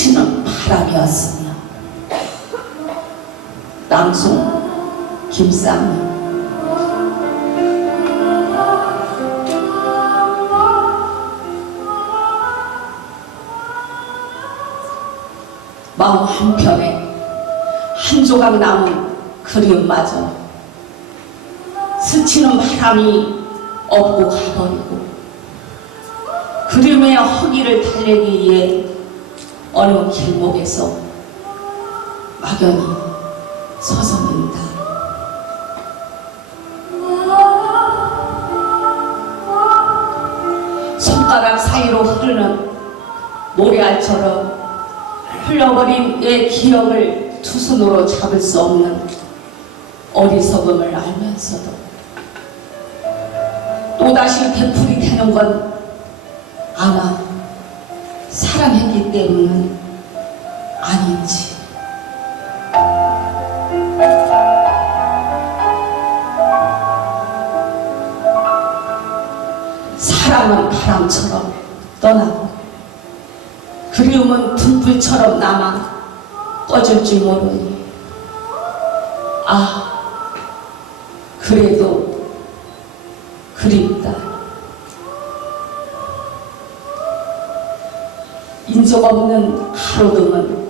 치는 바람이었으며 낭송 김상민 마음 한편에 한 조각 남은 그리움마저 스치는 바람이 없고 가버리고 그림의 허기를 달래기 위해 어느 길목에서 막연히 서성인다. 손가락 사이로 흐르는 모래알처럼 흘러버린 내 기억을 두 손으로 잡을 수 없는 어리석음을 알면서도 또다시 되풀이 되는 건 아마 사랑했기 때문은 아닌지. 사랑은 바람처럼 떠나고 그리움은 등불처럼 남아 꺼질 줄 모르니. 아 그래도 그립다 인적 없는 하루등은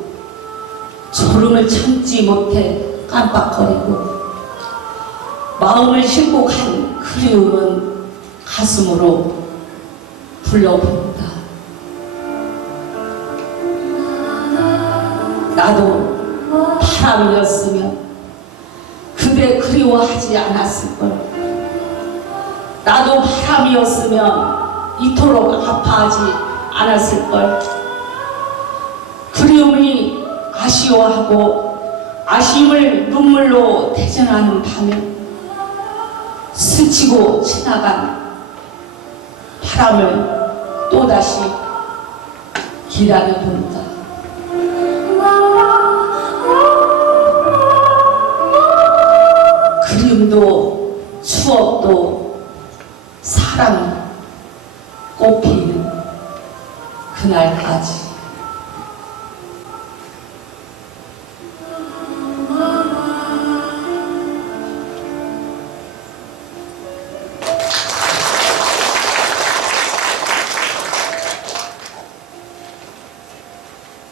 졸음을 참지 못해 깜빡거리고 마음을 간 그리움은 가슴으로 불러본다. 나도 바람이었으면 그대 그리워하지 않았을 걸. 나도 바람이었으면 이토록 아파하지 않았을 걸. 그리움이 아쉬워하고 아쉬움을 눈물로 대전하는 밤에 스치고 지나간 바람을 또다시 기다려본다. 그림도 추억도 사랑 꽃피는 그날까지